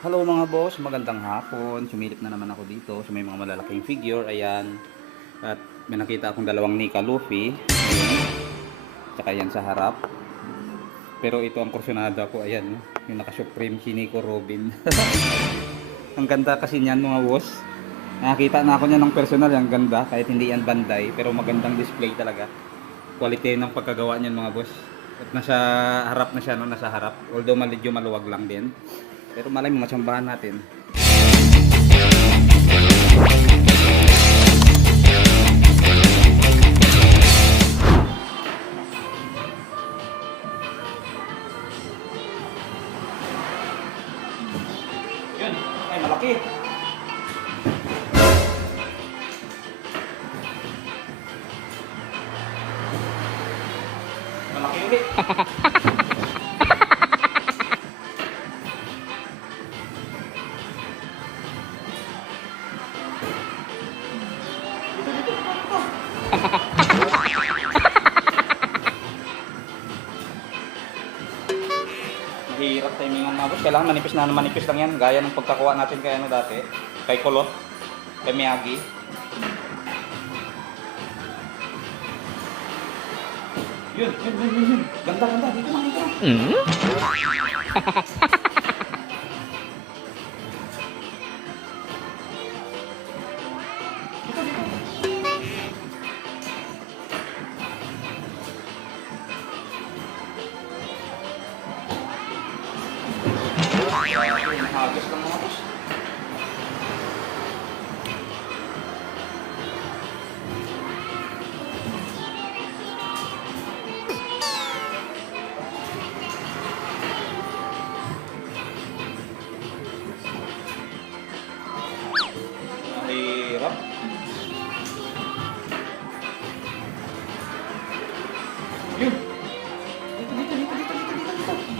Hello mga boss, magandang hapon. Sumilip na naman ako dito sa may mga malalaking figure. Ayan. At may nakita akong dalawang Nika Luffy. Ayan. Tsaka yan sa harap. Pero ito ang kursunada ko. Ayan. Yung naka-supreme si Nico Robin. Ang ganda kasi niyan mga boss. Nakakita na ako niya ng personal. Ang ganda. Kahit hindi yan Bandai. Pero magandang display talaga. Quality ng pagkagawa niyan mga boss. At nasa harap na siya, no? Nasa harap. Although medyo maluwag lang din. Pero malay mo, matsambahan natin. Yun, ay malaki. Malaki ulit. Mahirap timingan mga boss. Kailangan manipis na manipis lang yan. Gaya ng pagkakuha natin kay ano dati. Kay Kulot. Kay Miyagi. Yun. Ganda. Dito na. Hagis lang mga boss. Mahirap. Yun. Dito.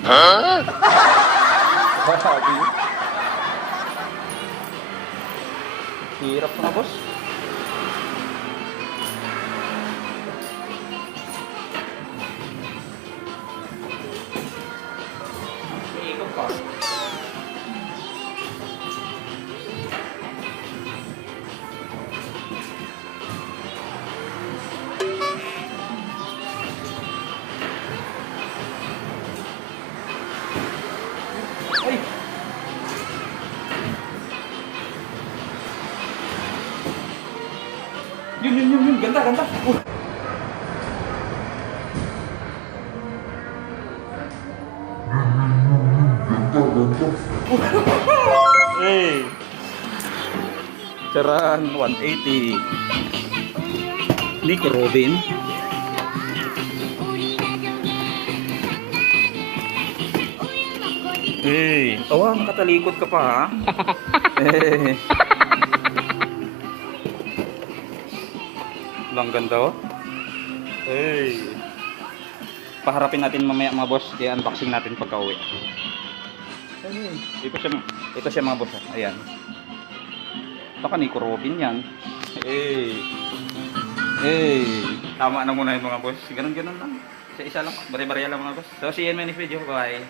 Huh? Sabi. Hirap mga boss. May ikot pa. Ay! Yun. Ganda. Hey! Charan, 180. Nico Robin. Hey! Oh, nakatalikod ka pa ha? Hey! Lang ganda oh. Hey! Paharapin natin mamaya mga boss. I-unboxing natin pagka-uwi. Hey! Ito siya mga boss. Ayan. Baka Nico Robin yan. Hey! Tama na muna yung mga boss. Ganun lang. Isa lang. Bari-bari lang mga boss. So see you in my next video. Bye!